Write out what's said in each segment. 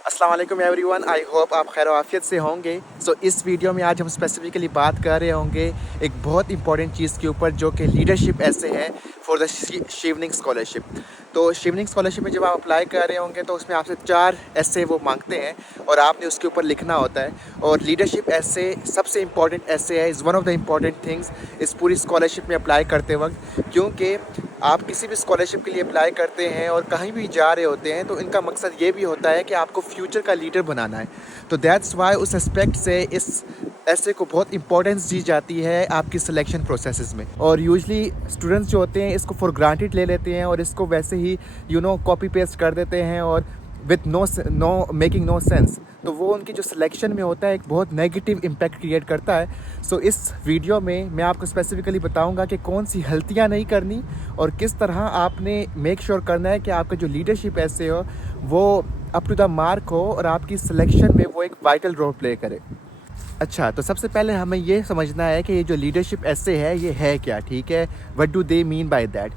अस्सलाम वालेकुम everyone, I hope आप खैर आफियत से होंगे। इस वीडियो में आज हम स्पेसिफिकली बात कर रहे होंगे एक बहुत इंपॉर्टेंट चीज़ के ऊपर जो कि लीडरशिप ऐसे है फॉर द शिवनिंग स्कॉलरशिप। तो शिवनिंग स्कॉलरशिप में जब आप अप्लाई कर रहे होंगे तो उसमें आपसे 4 ऐसे वो मांगते हैं और आपने उसके ऊपर लिखना होता है। और लीडरशिप ऐसे सबसे इम्पॉर्टेंट ऐसे है, is one of the important things इस पूरी स्कॉलरशिप में अप्लाई करते वक्त, क्योंकि आप किसी भी स्कॉलरशिप के लिए अप्लाई करते हैं और कहीं भी जा रहे होते हैं तो इनका मकसद ये भी होता है कि आपको फ्यूचर का लीडर बनाना है। तो दैट्स वाई उस एस्पेक्ट से इस ऐसे को बहुत इंपॉर्टेंस दी जाती है आपकी सिलेक्शन प्रोसेसेस में। और यूजली स्टूडेंट्स जो होते हैं इसको फॉर ग्रांटेड ले लेते हैं और इसको वैसे ही कॉपी पेस्ट कर देते हैं और with no making no sense. तो वो उनकी जो सिलेक्शन में होता है एक बहुत नेगेटिव इम्पैक्ट क्रिएट करता है। इस वीडियो में मैं आपको स्पेसिफिकली बताऊंगा कि कौन सी गलतियां नहीं करनी और किस तरह आपने मेक श्योर करना है कि आपका जो लीडरशिप ऐसे हो वो अप टू द मार्क हो और आपकी सिलेक्शन में वो एक वाइटल रोल प्ले करे। अच्छा, तो सबसे पहले हमें ये समझना है कि ये जो लीडरशिप ऐसे है ये है क्या, ठीक है, what do they mean by that.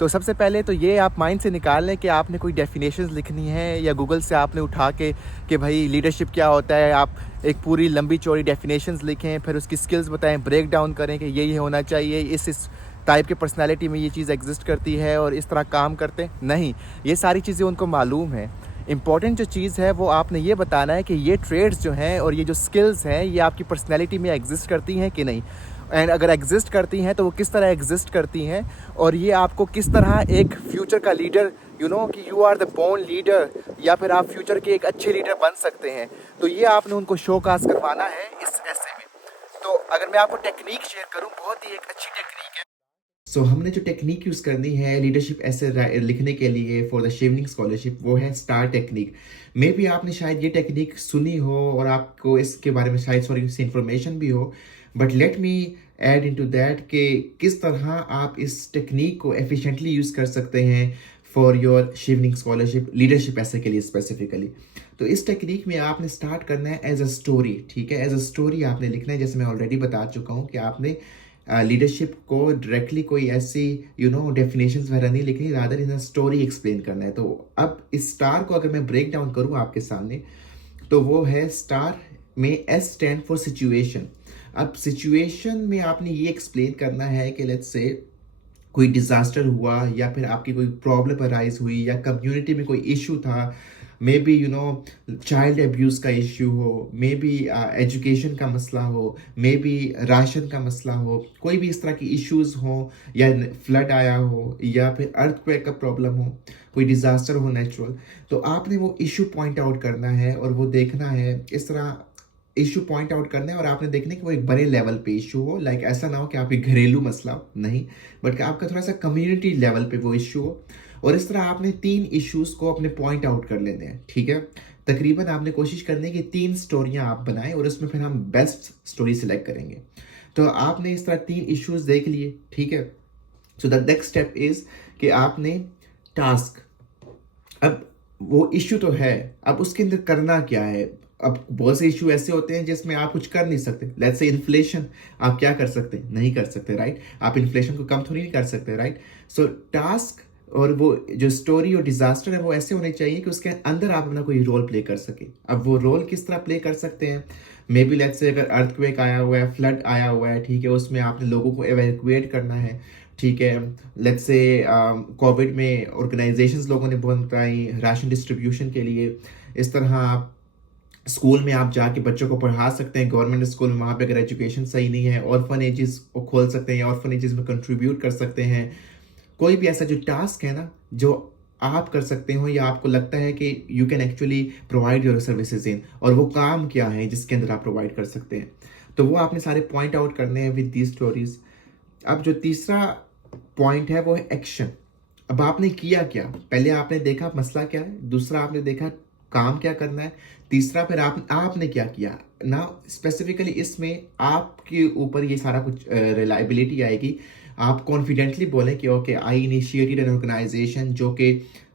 तो सबसे पहले तो ये आप माइंड से निकाल लें कि आपने कोई डेफिनेशंस लिखनी है या गूगल से आपने उठा के कि भाई लीडरशिप क्या होता है, आप एक पूरी लंबी चौड़ी डेफिनेशंस लिखें, फिर उसकी स्किल्स बताएं, ब्रेक डाउन करें कि ये होना चाहिए, इस टाइप के पर्सनालिटी में ये चीज़ एग्जिस्ट करती है और इस तरह काम करते नहीं। ये सारी चीज़ें उनको मालूम है। इम्पॉर्टेंट जो चीज़ है वो आपने ये बताना है कि ये ट्रेड्स जो हैं और ये जो स्किल्स हैं ये आपकी पर्सनैलिटी में एग्जिस्ट करती हैं कि नहीं, एंड अगर एग्जिस्ट करती हैं तो वो किस तरह एग्जिस्ट करती हैं और ये आपको किस तरह एक फ्यूचर का लीडर कि you are the born leader या फिर आप फ्यूचर के एक अच्छे लीडर बन सकते हैं। तो ये आपने उनको शो कास्ट करवाना है इस ऐसे में। तो अगर मैं आपको टेक्निक शेयर करूं, बहुत ही एक अच्छी टेक्निक है। हमने जो टेक्निक यूज़ करनी है लीडरशिप ऐसे लिखने के लिए फॉर द शेवनिंग स्कॉलरशिप वो है स्टार टेक्निक। मे भी आपने शायद ये टेक्निक सुनी हो और आपको इसके बारे में शायद सॉरी से इंफॉर्मेशन भी हो, but let me add into that कि किस तरह आप इस टेक्निक को एफिशिएंटली यूज़ कर सकते हैं for your Chevening scholarship leadership ऐसे के लिए स्पेसिफिकली। तो इस टेक्निक में आपने स्टार्ट करना है एज अ स्टोरी, ठीक है, एज अ स्टोरी आपने लिखना है। जैसे मैं ऑलरेडी बता चुका हूँ कि आपने लीडरशिप को डायरेक्टली कोई ऐसी डेफिनेशंस वगैरह नहीं लिखनी, रादर इन स्टोरी एक्सप्लेन करना है। तो अब इस स्टार को अगर मैं ब्रेक डाउन करूँ आपके सामने तो वो है स्टार में एस स्टैंड फॉर सिचुएशन। अब सिचुएशन में आपने ये एक्सप्लेन करना है कि लेट्स से कोई डिज़ास्टर हुआ या फिर आपकी कोई प्रॉब्लम अराइज हुई या कम्युनिटी में कोई इशू था, मे बी चाइल्ड एब्यूज़ का इशू हो, मे बी एजुकेशन का मसला हो, मे बी राशन का मसला हो, कोई भी इस तरह की इश्यूज़ हो या फ्लड आया हो या फिर अर्थक्वेक का प्रॉब्लम हो, कोई डिज़ास्टर हो नेचुरल, तो आपने वो इशू पॉइंट आउट करना है और वो देखना है इस तरह इशू पॉइंट आउट करना है और आपने देखना है कि वो एक बड़े लेवल पे इशू हो, लाइक ऐसा ना हो कि आपकी घरेलू मसला हो, नहीं, बट आपका थोड़ा सा कम्युनिटी लेवल पे वो इशू हो। और इस तरह आपने 3 इश्यूज़ को अपने पॉइंट आउट कर लेने हैं, ठीक है। तकरीबन आपने कोशिश करनी है कि 3 स्टोरियाँ आप बनाएं और उसमें फिर हम बेस्ट स्टोरी सिलेक्ट करेंगे। तो आपने इस तरह 3 इश्यूज़ देख लिए, ठीक है। So the next step is कि आपने टास्क, अब वो इश्यू तो है, अब उसके अंदर करना क्या है। अब बहुत से इश्यू ऐसे होते हैं जिसमें आप कुछ कर नहीं सकते, लेट्स से इन्फ्लेशन, आप क्या कर सकते हैं, नहीं कर सकते, राइट। आप इन्फ्लेशन को कम थोड़ी नहीं कर सकते, राइट। टास्क और वो जो स्टोरी और डिजास्टर है वो ऐसे होने चाहिए कि उसके अंदर आप अपना कोई रोल प्ले कर सके। अब वो रोल किस तरह प्ले कर सकते हैं, मे बी लेट्स से अगर अर्थक्वेक आया हुआ है, फ्लड आया हुआ है, ठीक है, उसमें आपने लोगों को एवैक्यूएट करना है, ठीक है। लेट्स से कोविड में ऑर्गेनाइजेशंस लोगों ने बहुत बताई राशन डिस्ट्रीब्यूशन के लिए। इस तरह आप स्कूल में आप जाके बच्चों को पढ़ा सकते हैं, गवर्नमेंट स्कूल में, वहाँ पे अगर एजुकेशन सही नहीं है ऑर्फनेजेस को खोल सकते हैं या ऑर्फनेजेस में कंट्रीब्यूट कर सकते हैं। कोई भी ऐसा जो टास्क है ना जो आप कर सकते हो या आपको लगता है कि you can actually provide your services in, और वो काम क्या है जिसके अंदर आप प्रोवाइड कर सकते हैं, तो वो आपने सारे पॉइंट आउट करने हैं विद दी स्टोरीज। अब जो तीसरा पॉइंट है वो है एक्शन। अब आपने किया क्या, पहले आपने देखा मसला क्या है, दूसरा आपने देखा काम क्या करना है, तीसरा फिर आपने क्या किया ना। स्पेसिफिकली इसमें आपके ऊपर ये सारा कुछ रिलायबिलिटी आएगी। आप कॉन्फिडेंटली बोलें कि okay I initiated an organization जो कि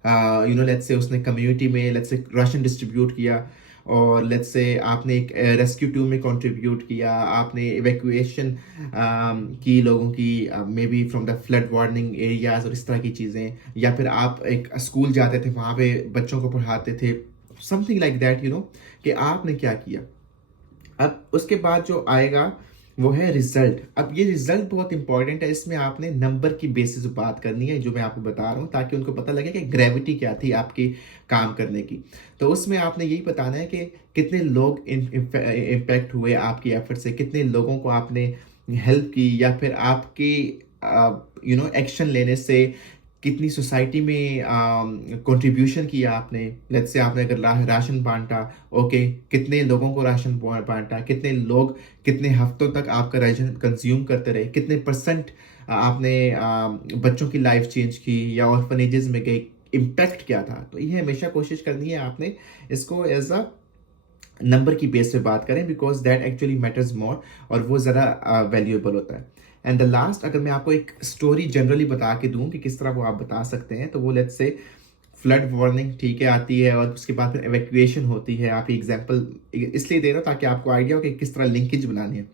लेट्स से उसने कम्युनिटी में लेट्स से राशन डिस्ट्रीब्यूट किया, और लेट्स से आपने एक रेस्क्यू टीम में कंट्रीब्यूट किया, आपने इवैक्यूएशन की लोगों की may be from the flood warning areas और इस तरह की चीज़ें, या फिर आप एक स्कूल जाते थे वहाँ पे बच्चों को पढ़ाते थे, समथिंग लाइक दैट, कि आपने क्या किया। अब उसके बाद जो आएगा वो है रिजल्ट। अब ये रिजल्ट बहुत इंपॉर्टेंट है, इसमें आपने नंबर की बेसिस पे बात करनी है, जो मैं आपको बता रहा हूँ, ताकि उनको पता लगे कि ग्रेविटी क्या थी आपकी काम करने की। तो उसमें आपने यही बताना है कि कितने लोग इम्पैक्ट हुए आपकी एफर्ट से, कितने लोगों को आपने हेल्प की, या फिर आपकी एक्शन लेने से कितनी सोसाइटी में कंट्रीब्यूशन किया आपने। लेट्स से आपने अगर राशन बांटा, ओके, कितने लोगों को राशन बांटा, कितने लोग कितने हफ्तों तक आपका राशन कंज्यूम करते रहे, कितने परसेंट आपने बच्चों की लाइफ चेंज की या ऑर्फनेजेस में गए, इम्पैक्ट क्या था। तो ये हमेशा कोशिश करनी है आपने इसको एज अ नंबर की बेस पे बात करें, because that actually matters more, और वो ज़रा वैल्यूएबल होता है। एंड द लास्ट, अगर मैं आपको एक स्टोरी जनरली बता के दूं कि किस तरह वो आप बता सकते हैं, तो वो लेट्स से फ्लड वार्निंग, ठीक है, आती है, और उसके बाद फिर एवेक्यूएशन होती है। आप एग्जांपल इसलिए दे रहा हूँ ताकि आपको आइडिया हो कि किस तरह लिंकेज बनानी है।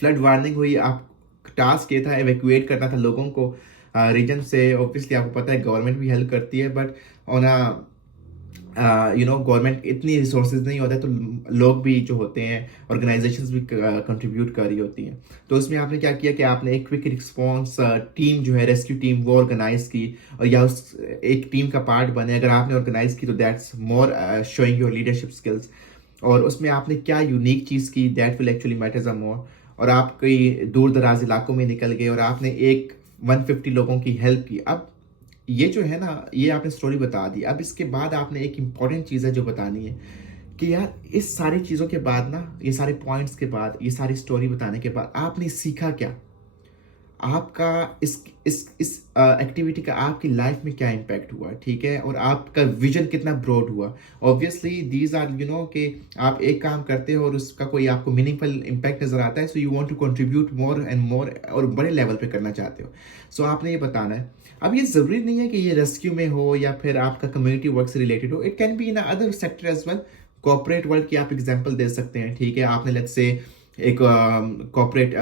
फ्लड वार्निंग हुई, आप टास्क ये था एवेक्यूएट करना था लोगों को रीजन से। ऑब्वियसली आपको पता है गवर्नमेंट भी हेल्प करती है, बट ऑन अ गवर्नमेंट इतनी रिसोर्सेज नहीं होते, तो लोग भी जो होते हैं, ऑर्गेनाइजेशंस भी कंट्रीब्यूट कर रही होती हैं। तो उसमें आपने क्या किया कि आपने एक क्विक रिस्पॉन्स टीम जो है, रेस्क्यू टीम, वो ऑर्गेनाइज की, और या उस एक टीम का पार्ट बने। अगर आपने ऑर्गेनाइज की तो that's more showing your leadership skills. और उसमें आपने क्या यूनिक चीज़ की, that will actually matters a more. और आप कई दूर दराज इलाकों में निकल गए और आपने 150 लोगों की हेल्प की। अब ये जो है ना, ये आपने स्टोरी बता दी। अब इसके बाद आपने एक इम्पॉर्टेंट चीज़ है जो बतानी है कि यार इस सारी चीज़ों के बाद ना, ये सारे पॉइंट्स के बाद, ये सारी स्टोरी बताने के बाद आपने सीखा क्या, आपका इस एक्टिविटी का आपकी लाइफ में क्या इम्पैक्ट हुआ, ठीक है, और आपका विजन कितना ब्रॉड हुआ। ऑब्वियसली दीज आर कि आप एक काम करते हो और उसका कोई आपको मीनिंगफुल इम्पैक्ट नजर आता है, so you want to contribute more and more, और बड़े लेवल पे करना चाहते हो। सो आपने ये बताना है। अब ये ज़रूरी नहीं है कि ये रेस्क्यू में हो या फिर आपका कम्युनिटी वर्क से रिलेटेड हो, it can be in other sector as well. Corporate world की आप एग्जाम्पल दे सकते हैं, ठीक है। आपने लेट्स से एक कॉर्पोरेट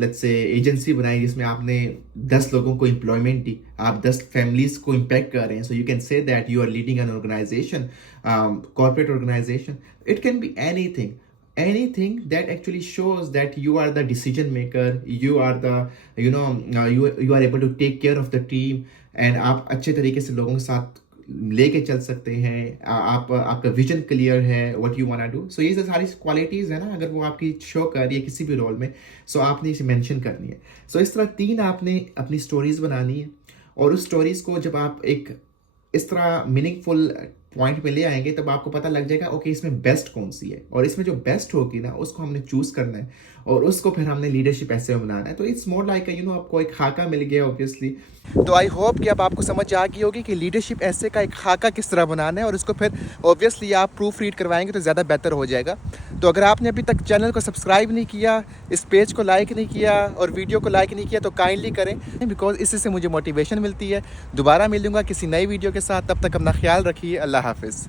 लेट्स से एजेंसी बनाई जिसमें आपने 10 लोगों को एम्प्लॉयमेंट दी, आप 10 फैमिलीज को इम्पैक्ट कर रहे हैं। So you can say that you are leading an organization, corporate organization. It can be anything that actually shows that you are the decision maker, you are the you are able to take care of the team, and आप अच्छे तरीके से लोगों के साथ लेके चल सकते हैं, आपका विजन क्लियर है, what you want to do. So ये जो सारी क्वालिटीज़ है ना, अगर वो आपकी शो कर रही है किसी भी रोल में, सो आपने इसे मेंशन करनी है। सो इस तरह 3 आपने अपनी स्टोरीज बनानी है, और उस स्टोरीज को जब आप एक इस तरह मीनिंगफुल पॉइंट में ले आएंगे, तब आपको पता लग जाएगा ओके इसमें बेस्ट कौन सी है, और इसमें जो बेस्ट होगी ना उसको हमने चूज करना है, और उसको फिर हमने लीडरशिप ऐसे में बनाना है। तो इट्स मोर लाइक आपको एक खाका मिल गया ऑब्वियसली। तो आई होप कि अब आपको समझ आ गई होगी कि लीडरशिप ऐसे का एक खाका किस तरह बनाना है, और उसको फिर ऑब्वियसली आप प्रूफ रीड करवाएंगे तो ज़्यादा बेहतर हो जाएगा। तो अगर आपने अभी तक चैनल को सब्सक्राइब नहीं किया, इस पेज को लाइक नहीं किया और वीडियो को लाइक नहीं किया, तो काइंडली करें, बिकॉज इससे से मुझे मोटिवेशन मिलती है। दोबारा मिलूंगा किसी नई वीडियो के साथ, तब तक अपना ख्याल रखिए। अल्लाह हाफिज़।